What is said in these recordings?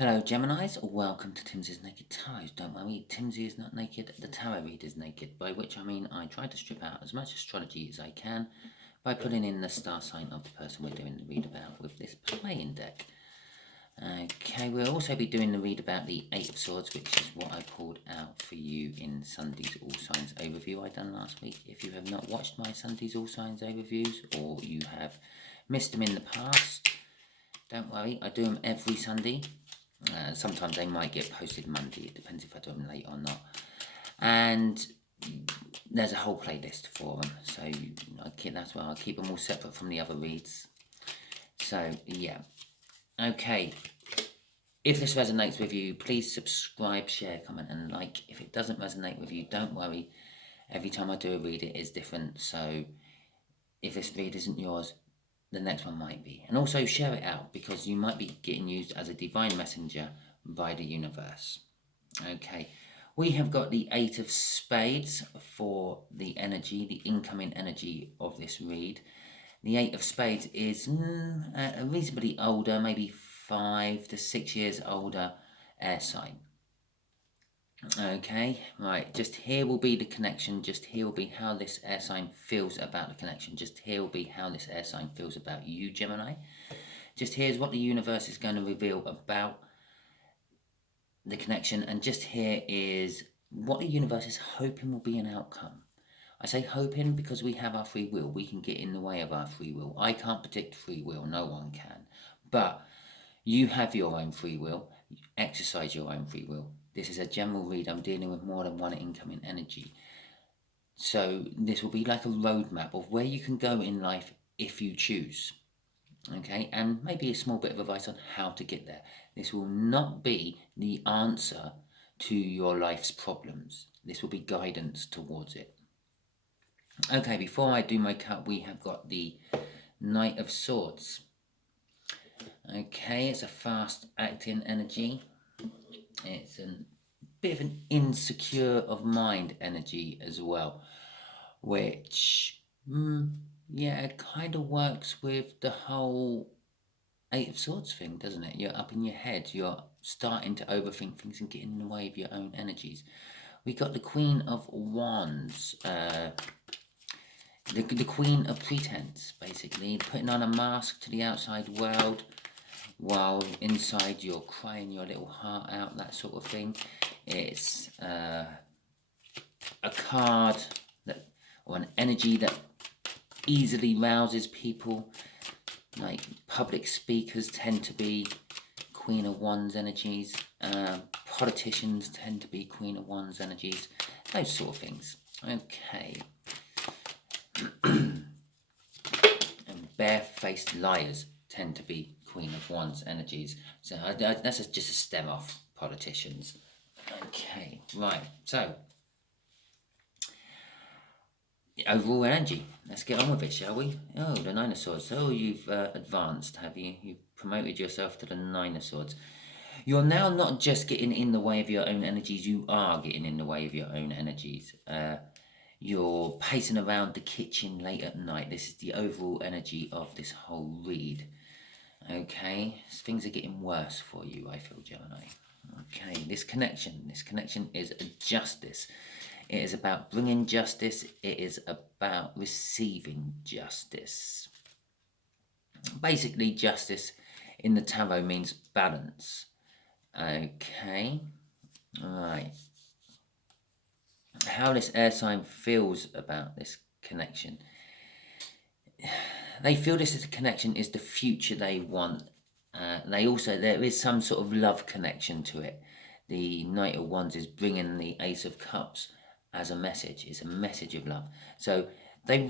Hello Geminis, welcome to Timsy's Naked Tarot. Don't worry, Timsy is not naked, the tarot read is naked, by which I mean I try to strip out as much astrology as I can by putting in the star sign of the person we're doing the read about with this playing deck. Okay, we'll also be doing the read about the Eight of Swords, which is what I pulled out for you in Sunday's All Signs overview I done last week. If you have not watched my Sunday's All Signs overviews, or you have missed them in the past, don't worry, I do them every Sunday. Sometimes they might get posted Monday, it depends if I do them late or not. And there's a whole playlist for them, so that's why I'll keep them all separate from the other reads. So, yeah. Okay. If this resonates with you, please subscribe, share, comment, and like. If it doesn't resonate with you, don't worry. Every time I do a read, it is different. So, if this read isn't yours, the next one might be. And also share it out, because you might be getting used as a divine messenger by the universe. Okay, we have got the Eight of Spades for the energy, the incoming energy of this read. The Eight of Spades is a reasonably older, maybe 5 to 6 years older air sign. Okay, right, just here will be the connection, just here will be how this air sign feels about the connection, just here will be how this air sign feels about you, Gemini. Just here's what the universe is going to reveal about the connection, and just here is what the universe is hoping will be an outcome. I say hoping because we have our free will, we can get in the way of our free will. I can't predict free will, no one can, but you have your own free will, exercise your own free will. This is a general read. I'm dealing with more than one incoming energy. So this will be like a roadmap of where you can go in life if you choose. Okay, and maybe a small bit of advice on how to get there. This will not be the answer to your life's problems. This will be guidance towards it. Okay, before I do my cut, we have got the Knight of Swords. Okay, it's a fast acting energy. It's a bit of an insecure of mind energy as well, which, it kind of works with the whole Eight of Swords thing, doesn't it? You're up in your head, you're starting to overthink things and getting in the way of your own energies. We got the Queen of Wands, the Queen of Pretense, basically, putting on a mask to the outside world, while inside you're crying your little heart out, that sort of thing. It's a card or an energy that easily rouses people. Like public speakers tend to be Queen of Wands energies. Politicians tend to be Queen of Wands energies. Those sort of things. Okay. And barefaced liars tend to be Queen of Wands energies. So that's just a stem off politicians. Okay, right. So overall energy. Let's get on with it, shall we? Oh, the Nine of Swords. Oh, you've advanced, have you? You've promoted yourself to the Nine of Swords. You're now not just getting in the way of your own energies, you are getting in the way of your own energies. You're pacing around the kitchen late at night. This is the overall energy of this whole read. Okay, things are getting worse for you, I feel, Gemini. Okay, this connection is justice. It is about bringing justice. It is about receiving justice. Basically, justice in the tarot means balance. Okay, right. How this air sign feels about this connection. They feel this connection is the future they want. There is some sort of love connection to it. The Knight of Wands is bringing the Ace of Cups as a message. It's a message of love. So they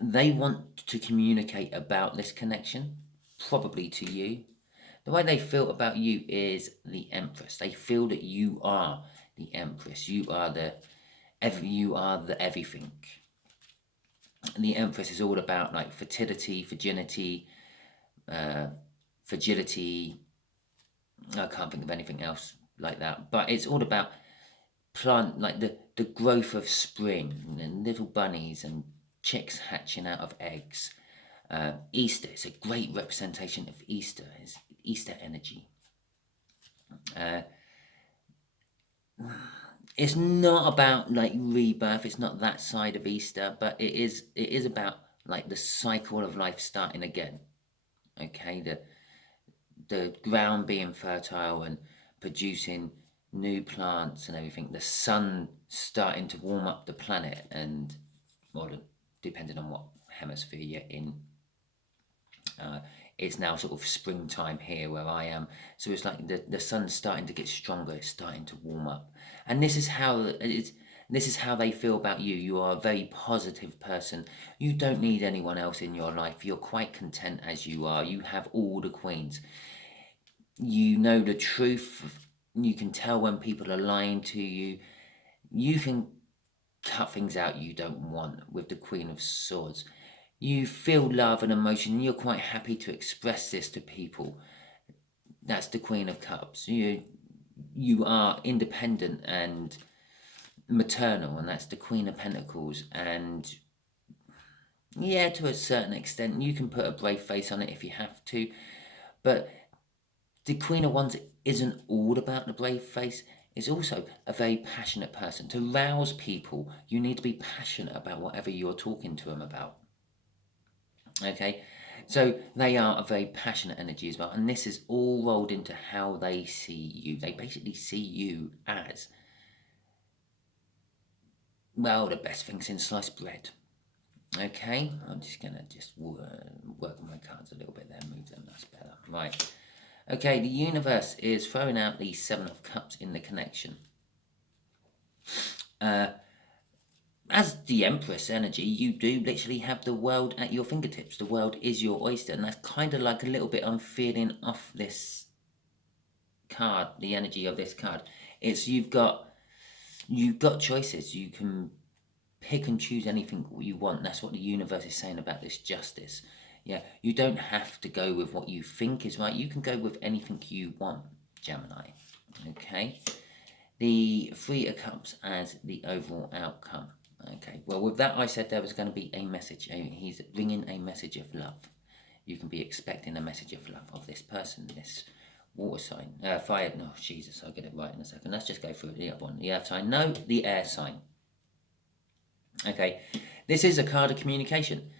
want to communicate about this connection, probably to you. The way they feel about you is the Empress. They feel that you are the Empress. You are the everything. And the Empress is all about like fertility, virginity, fragility. I can't think of anything else like that. But it's all about the growth of spring and little bunnies and chicks hatching out of eggs. Easter is a great representation of Easter. It's Easter energy. It's not about like rebirth, it's not that side of Easter, but it is about like the cycle of life starting again. Okay, the ground being fertile and producing new plants and everything, the sun starting to warm up the planet, and well, depending on what hemisphere you're in, it's now sort of springtime here where I am. So it's like the sun's starting to get stronger, it's starting to warm up. And this is how they feel about you. You are a very positive person. You don't need anyone else in your life. You're quite content as you are. You have all the queens. You know the truth. You can tell when people are lying to you. You can cut things out you don't want with the Queen of Swords. You feel love and emotion, and you're quite happy to express this to people. That's the Queen of Cups. You are independent and maternal, and that's the Queen of Pentacles. And yeah, to a certain extent, you can put a brave face on it if you have to, but the Queen of Wands isn't all about the brave face. It's also a very passionate person. To rouse people, you need to be passionate about whatever you're talking to them about. Okay, so they are a very passionate energy as well, and this is all rolled into how they see you. They basically see you as, well, the best thing since sliced bread. Okay, I'm just gonna work on my cards a little bit there, move them, that's better. Right, okay, the universe is throwing out the Seven of Cups in the connection. As the Empress energy, you do literally have the world at your fingertips. The world is your oyster, and that's kind of like a little bit I'm feeling off this card, the energy of this card. It's you've got choices. You can pick and choose anything you want. That's what the universe is saying about this justice. Yeah, you don't have to go with what you think is right. You can go with anything you want, Gemini. Okay, the Three of Cups as the overall outcome. Okay, well, with that, I said there was going to be a message. He's bringing a message of love. You can be expecting a message of love of this person, this water sign. Fire, no, Jesus, I'll get it right in a second. Let's just go through the other one. The earth sign, no, the air sign. Okay, this is a card of communication.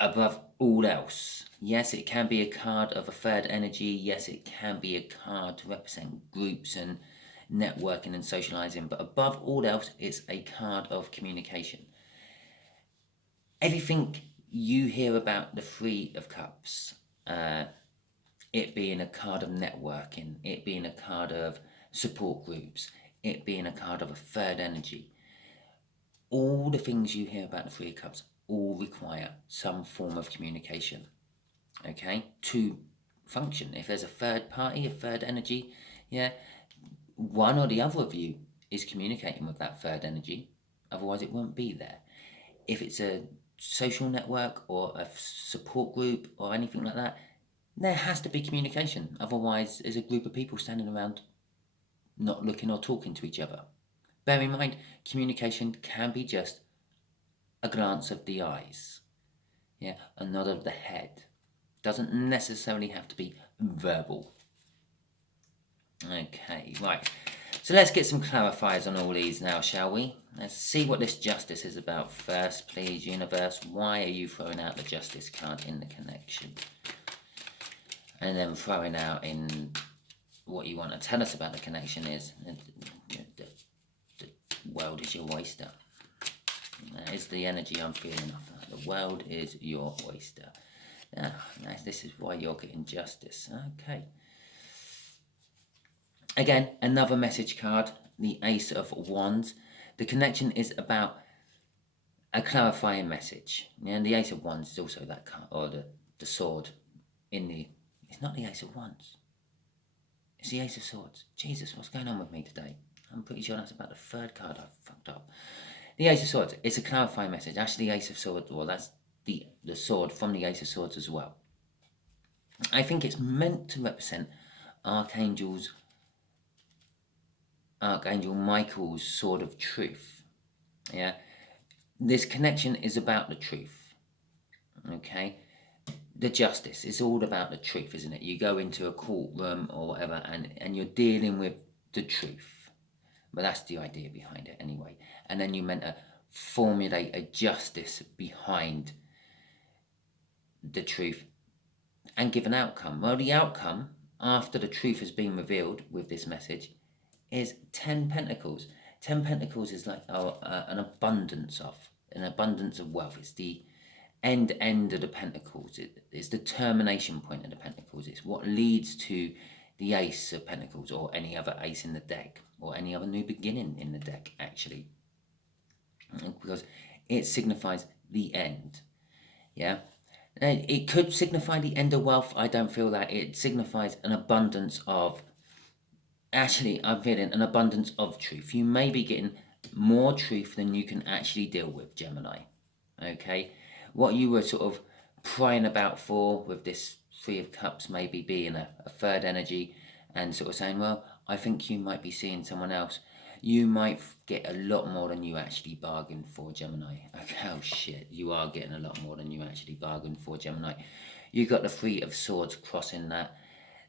Above all else, yes, it can be a card of a third energy. Yes, it can be a card to represent groups and networking and socializing, but above all else, it's a card of communication. Everything you hear about the Three of Cups, it being a card of networking, it being a card of support groups, it being a card of a third energy, all the things you hear about the Three of Cups all require some form of communication, okay, to function. If there's a third party, a third energy, yeah, one or the other of you is communicating with that third energy, otherwise it won't be there. If it's a social network or a support group or anything like that, there has to be communication, otherwise there's a group of people standing around not looking or talking to each other. Bear in mind, communication can be just a glance of the eyes, yeah, a nod of the head. Doesn't necessarily have to be verbal. Okay, right. So let's get some clarifiers on all these now, shall we? Let's see what this justice is about first, please, universe. Why are you throwing out the justice card in the connection? And then throwing out in what you want to tell us about the connection is the world is your oyster. That is the energy I'm feeling off that. The world is your oyster. This is why you're getting justice. Okay. Again, another message card, the Ace of Wands. The connection is about a clarifying message. And the Ace of Wands is also that card, or the sword in the... It's not the Ace of Wands. It's the Ace of Swords. Jesus, what's going on with me today? I'm pretty sure that's about the third card I've fucked up. The Ace of Swords, it's a clarifying message. Actually, the Ace of Swords, well, that's the sword from the Ace of Swords as well. I think it's meant to represent Archangel Michael's sword of truth. Yeah, this connection is about the truth. Okay, the justice. It's all about the truth, isn't it? You go into a courtroom or whatever, and you're dealing with the truth. But that's the idea behind it anyway. And then you're meant to formulate a justice behind the truth and give an outcome. Well, the outcome, after the truth has been revealed with this message, is 10 Pentacles. 10 Pentacles is like an abundance of wealth. It's the end of the Pentacles. It's the termination point of the Pentacles. It's what leads to the Ace of Pentacles, or any other ace in the deck, or any other new beginning in the deck, actually, because it signifies the end. Yeah, it could signify the end of wealth. I don't feel that. It signifies an abundance of, actually, I'm feeling an abundance of truth. You may be getting more truth than you can actually deal with, Gemini. Okay, what you were sort of prying about for with this Three of Cups, maybe being a third energy, and sort of saying, well, I think you might be seeing someone else. You might get a lot more than you actually bargained for, Gemini. Okay, oh shit, you are getting a lot more than you actually bargained for, Gemini. You got the Three of Swords crossing that.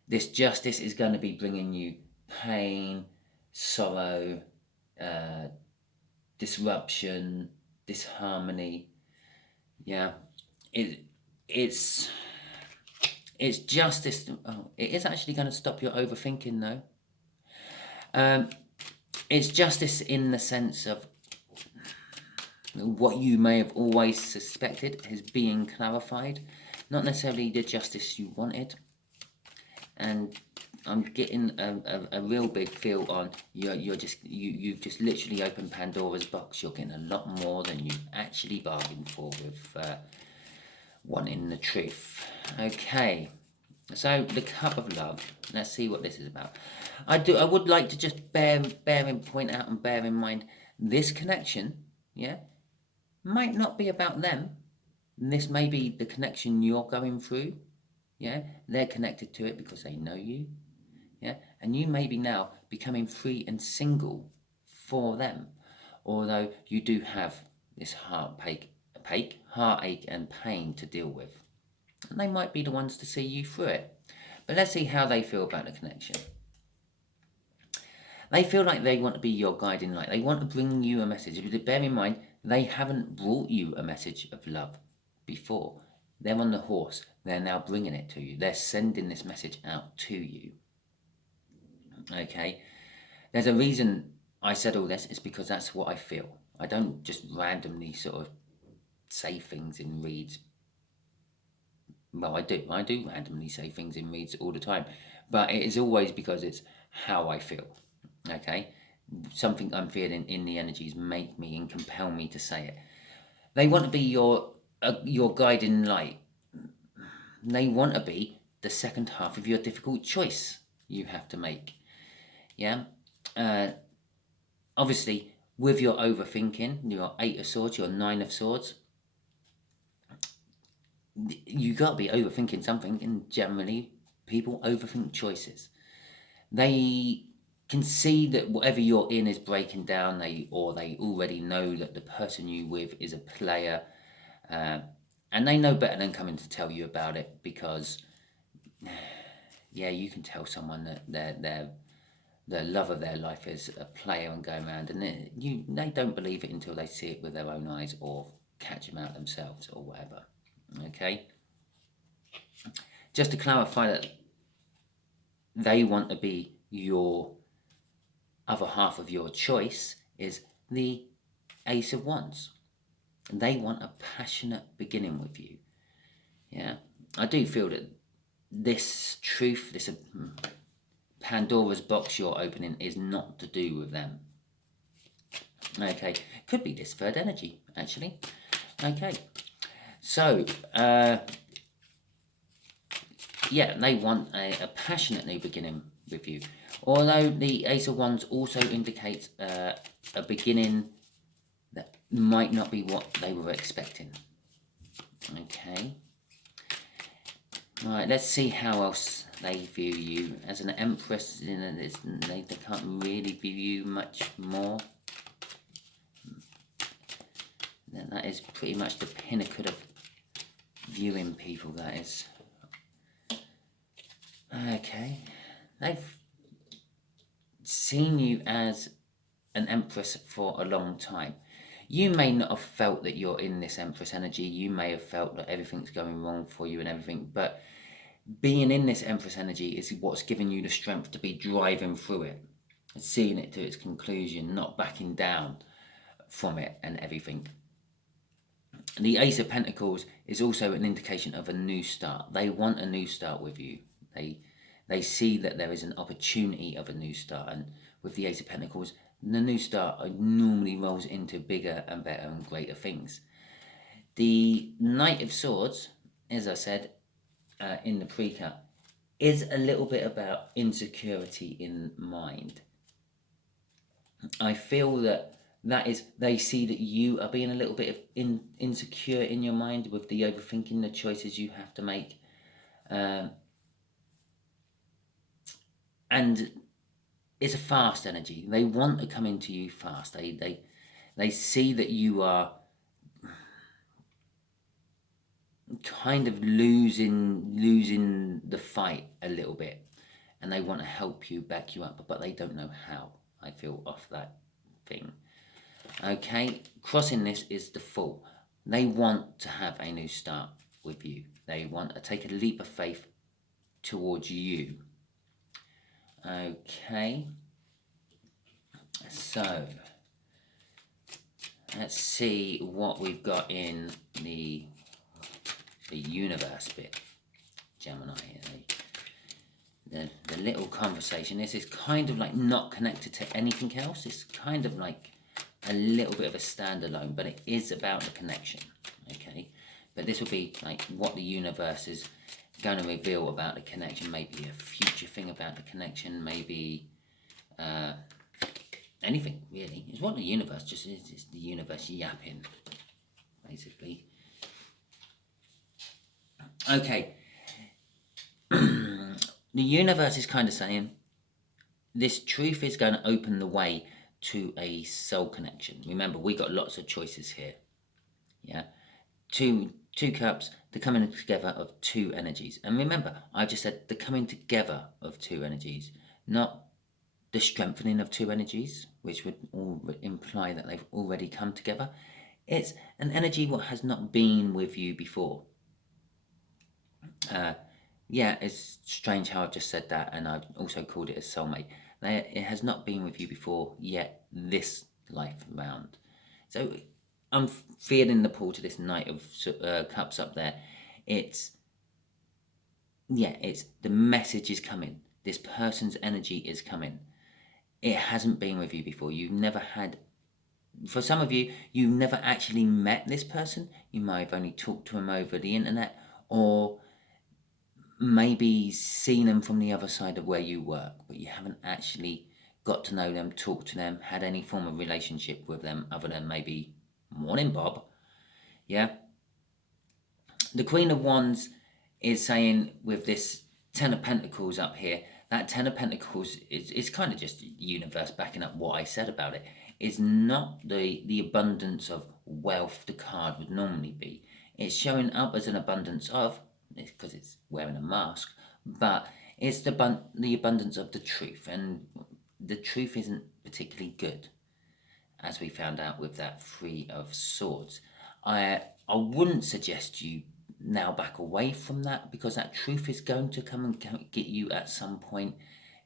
This justice is going to be bringing you pain, sorrow, disruption, disharmony. Yeah, it's justice. Oh, it is actually going to stop your overthinking, though. It's justice in the sense of what you may have always suspected is being clarified, not necessarily the justice you wanted. And I'm getting a real big feel on you've just literally opened Pandora's box. You're getting a lot more than you actually bargained for with wanting the truth. Okay, so the Cup of Love. Let's see what this is about. I would like to just point out and bear in mind this connection. Yeah, might not be about them. This may be the connection you're going through. Yeah, they're connected to it because they know you. Yeah, and you may be now becoming free and single for them, although you do have this heartache and pain to deal with, and they might be the ones to see you through it. But let's see how they feel about the connection. They feel like they want to be your guiding light. They want to bring you a message. But bear in mind, they haven't brought you a message of love before. They're on the horse. They're now bringing it to you. They're sending this message out to you. Okay? There's a reason I said all this. It's because that's what I feel. I don't just randomly sort of say things in reads. Well, I do randomly say things in reads all the time. But it is always because it's how I feel. Okay? Something I'm feeling in the energies make me and compel me to say it. They want to be your guiding light. They want to be the second half of your difficult choice you have to make. Yeah? Obviously, with your overthinking, your Eight of Swords, your Nine of Swords, you got to be overthinking something, and generally, people overthink choices. They can see that whatever you're in is breaking down, they already know that the person you with is a player, and they know better than coming to tell you about it, because yeah, you can tell someone that the love of their life is a player and going around, and they don't believe it until they see it with their own eyes or catch them out themselves or whatever. Okay, just to clarify that they want to be your other half of your choice is the Ace of Wands. They want a passionate beginning with you. Yeah, I do feel that this truth, this Pandora's box you're opening, is not to do with them. Okay, could be this third energy, actually. Okay, so yeah, they want a passionate new beginning with you. Although the Ace of Wands also indicates a beginning that might not be what they were expecting. Okay. Right, let's see how else they view you. As an Empress, you know, they can't really view you much more. That is pretty much the pinnacle of viewing people, that is. Okay. They've seen you as an Empress for a long time. You may not have felt that you're in this Empress energy. You may have felt that everything's going wrong for you and everything, but being in this Empress energy is what's giving you the strength to be driving through it, seeing it to its conclusion, not backing down from it and everything. The Ace of Pentacles is also an indication of a new start. They want a new start with you. They see that there is an opportunity of a new start, and with the Ace of Pentacles, the new start normally rolls into bigger and better and greater things. The Knight of Swords, as I said in the pre-cut, is a little bit about insecurity in mind. I feel that is, they see that you are being a little bit insecure in your mind with the overthinking the choices you have to make. And it's a fast energy. They want to come into you fast. They see that you are kind of losing the fight a little bit, and they want to help you, back you up, but they don't know how. I feel off that thing. Okay, crossing this is the Fool. They want to have a new start with you. They want to take a leap of faith towards you. Okay, so let's see what we've got in the universe bit, Gemini. The little conversation. This is kind of like not connected to anything else. It's kind of like a little bit of a standalone, but it is about the connection. Okay, but this will be like what the universe is going to reveal about the connection. Maybe a future thing about the connection. Maybe anything really. It's what the universe just is. It's the universe yapping, basically. Okay. The universe is kind of saying this truth is going to open the way to a soul connection. Remember, we got lots of choices here. Yeah, two cups, the coming together of two energies. And remember, I just said the coming together of two energies, not the strengthening of two energies, which would all imply that they've already come together. It's an energy what has not been with you before. Yeah, it's strange how I've just said that, and I've also called it a soulmate. It has not been with you before yet this life round. So I'm feeling the pull to this Knight of Cups up there. It's the message is coming. This person's energy is coming. It hasn't been with you before. You've never had, for some of you, you've never actually met this person. You might have only talked to them over the internet, or maybe seen them from the other side of where you work, but you haven't actually got to know them, talked to them, had any form of relationship with them other than maybe morning Bob. Yeah. The Queen of Wands is saying with this Ten of Pentacles up here, that Ten of Pentacles is kind of just universe backing up what I said about it. Is not the abundance of wealth the card would normally be. It's showing up as an abundance of, because it's wearing a mask, but it's the abundance of the truth, and the truth isn't particularly good, as we found out with that Three of Swords. I wouldn't suggest you now back away from that, because that truth is going to come and get you at some point.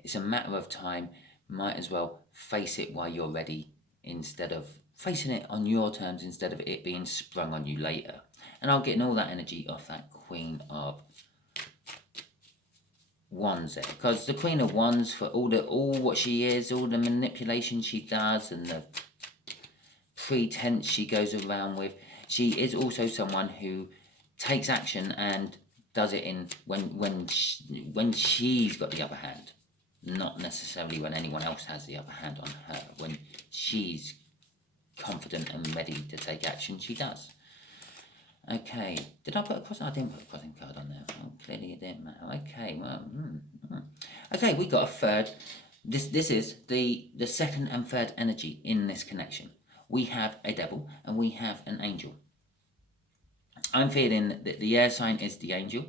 It's a matter of time. Might as well face it while you're ready, instead of facing it on your terms, instead of it being sprung on you later. And I'll get all that energy off that Queen of Wands there, because the Queen of Wands, for all what she is, all the manipulation she does and the pretense she goes around with, she is also someone who takes action and does it in when she's got the upper hand, not necessarily when anyone else has the upper hand on her. When she's confident and ready to take action, she does. Okay, did I put a crossing? I didn't put a crossing card on there. Oh, clearly it didn't matter. Okay, well, okay, we got a third. This is the second and third energy in this connection. We have a devil and we have an angel. I'm feeling that the air sign is the angel,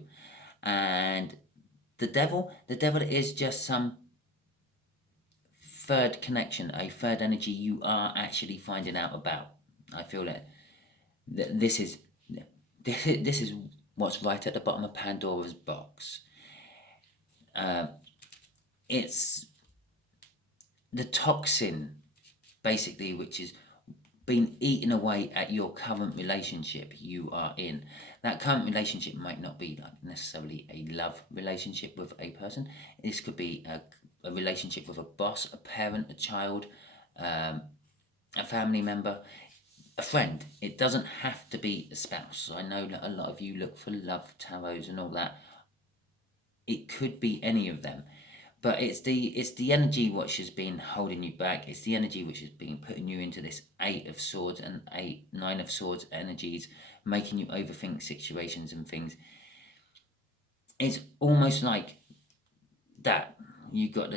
and the devil is just some third connection, a third energy you are actually finding out about. I feel that this is what's right at the bottom of Pandora's box. It's the toxin, basically, which is been eating away at your current relationship you are in. That current relationship might not be like necessarily a love relationship with a person. This could be a relationship with a boss, a parent, a child, a family member, a friend. It doesn't have to be a spouse. I know that a lot of you look for love tarots and all that. It could be any of them. But it's the energy which has been holding you back. It's the energy which has been putting you into this Eight of Swords and Nine of Swords energies, making you overthink situations and things. It's almost like that. You've got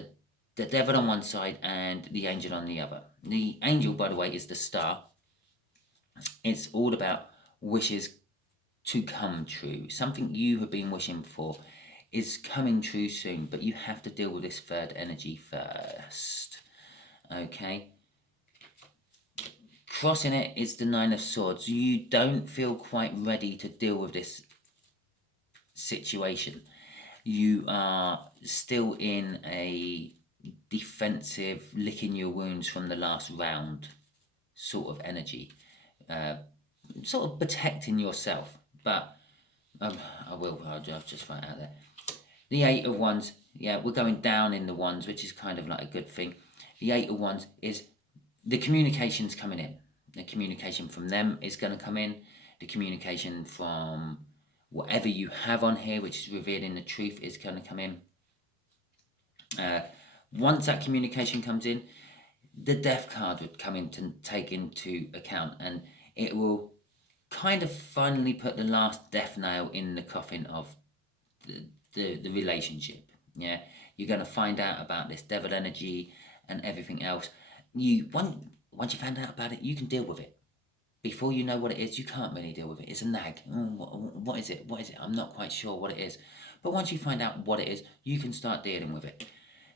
the devil on one side and the angel on the other. The angel, by the way, is the star. It's all about wishes to come true. Something you have been wishing for is coming true soon, but you have to deal with this third energy first. Okay? Crossing it is the Nine of Swords. You don't feel quite ready to deal with this situation. You are still in a defensive, licking your wounds from the last round sort of energy. Sort of protecting yourself, but I'll just find out there. The Eight of Wands, yeah, we're going down in the Wands, which is kind of like a good thing. The Eight of Wands is the communication's coming in. The communication from them is going to come in. The communication from whatever you have on here, which is revealing the truth, is going to come in. Once that communication comes in, the Death card would come in to take into account, and it will kind of finally put the last death nail in the coffin of the relationship. Yeah, you're going to find out about this devil energy and everything else. Once you find out about it, you can deal with it. Before you know what it is, you can't really deal with it. It's a nag. What is it? What is it? I'm not quite sure what it is. But once you find out what it is, you can start dealing with it.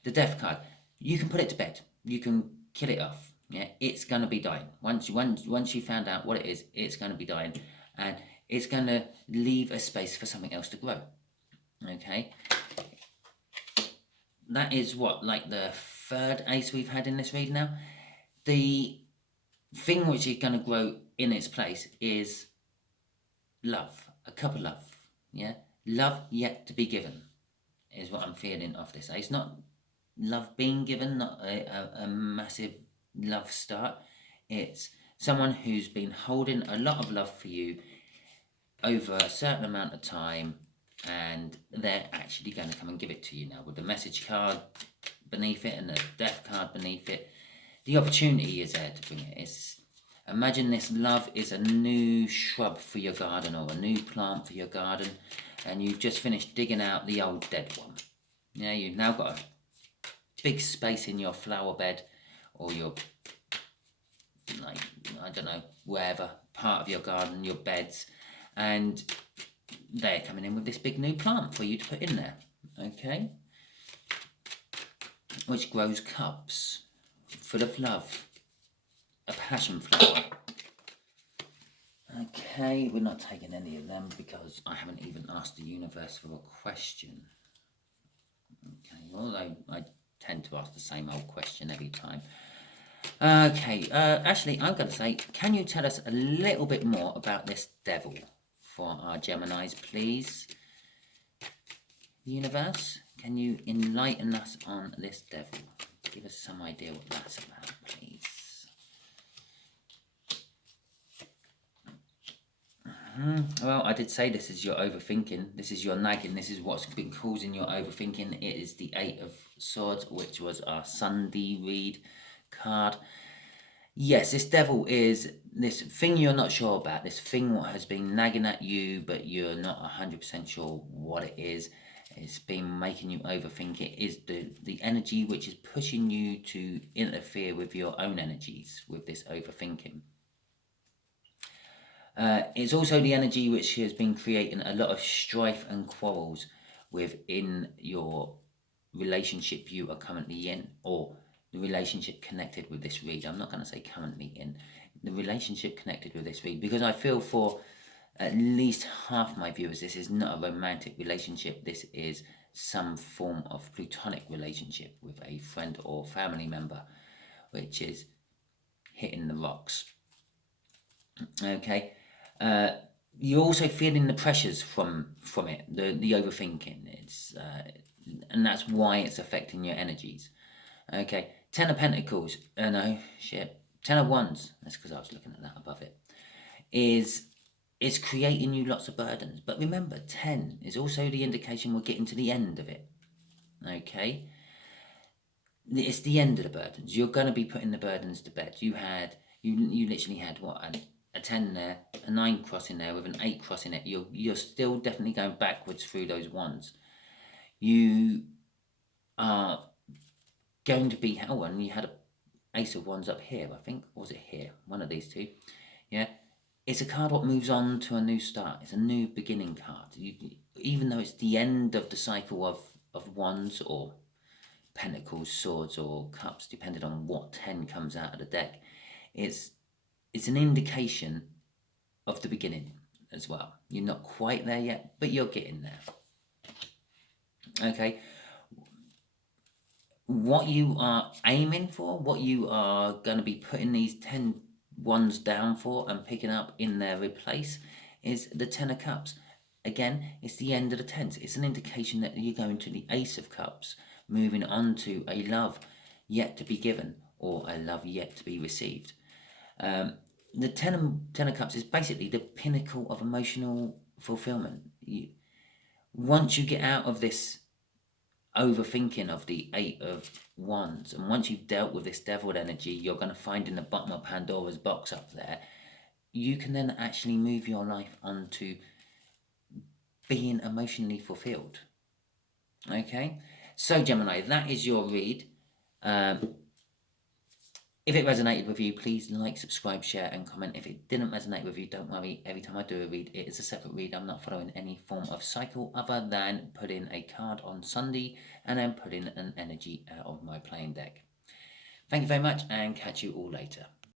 The Death card, you can put it to bed. You can kill it off. Yeah, it's going to be dying. Once you found out what it is, it's going to be dying. And it's going to leave a space for something else to grow. Okay? That is what, like the third ace we've had in this read now. The thing which is going to grow in its place is love. A cup of love. Yeah? Love yet to be given is what I'm feeling off this ace. Not love being given, not a massive love start. It's someone who's been holding a lot of love for you over a certain amount of time, and they're actually going to come and give it to you now with the message card beneath it and the Death card beneath it. The opportunity is there to bring it. Imagine this love is a new shrub for your garden or a new plant for your garden, and you've just finished digging out the old dead one. Yeah, you've now got a big space in your flower bed or your, like, I don't know, wherever part of your garden, your beds, and they're coming in with this big new plant for you to put in there. Okay, which grows cups full of love, a passion flower. Okay, we're not taking any of them because I haven't even asked the universe for a question. Okay, although I tend to ask the same old question every time. Okay, actually, I'm going to say, can you tell us a little bit more about this devil for our Geminis, please? Universe, can you enlighten us on this devil? Give us some idea what that's about, please. Well, I did say this is your overthinking. This is your nagging. This is what's been causing your overthinking. It is the Eight of Swords, which was our Sunday read card. Yes, this devil is this thing you're not sure about. This thing what has been nagging at you, but you're not 100% sure what it is. It's been making you overthink. It is the energy which is pushing you to interfere with your own energies with this overthinking. It's also the energy which has been creating a lot of strife and quarrels within your relationship you are currently in, or the relationship connected with this read. I'm not going to say currently in, the relationship connected with this read, because I feel for at least half my viewers, this is not a romantic relationship. This is some form of platonic relationship with a friend or family member, which is hitting the rocks. Okay. You're also feeling the pressures from it, the overthinking. It's and that's why it's affecting your energies. Okay, 10 of Pentacles. No, shit. 10 of Wands. That's because I was looking at that above it. It's creating you lots of burdens. But remember, 10 is also the indication we're getting to the end of it. Okay, it's the end of the burdens. You're going to be putting the burdens to bed. You literally had what, a 10 there, a 9 crossing there with an 8 crossing it. You're still definitely going backwards through those ones. You are going to be, and you had a Ace of Wands up here, I think. Or was it here? One of these two. Yeah. It's a card what moves on to a new start. It's a new beginning card. Even though it's the end of the cycle of Wands or Pentacles, Swords or Cups, depending on what 10 comes out of the deck, it's an indication of the beginning as well. You're not quite there yet, but you're getting there. Okay. What you are aiming for, what you are going to be putting these 10 ones down for and picking up in their replace is the 10 of Cups. Again, it's the end of the tens. It's an indication that you're going to the Ace of Cups, moving on to a love yet to be given or a love yet to be received. The 10 of Cups is basically the pinnacle of emotional fulfillment. Once you get out of this overthinking of the 8 of Wands, and once you've dealt with this devil energy you're going to find in the bottom of Pandora's box up there, you can then actually move your life onto being emotionally fulfilled. Okay, so Gemini, that is your read. If it resonated with you, please like, subscribe, share and comment. If it didn't resonate with you, don't worry. Every time I do a read, it is a separate read. I'm not following any form of cycle other than putting a card on Sunday and then putting an energy out of my playing deck. Thank you very much and catch you all later.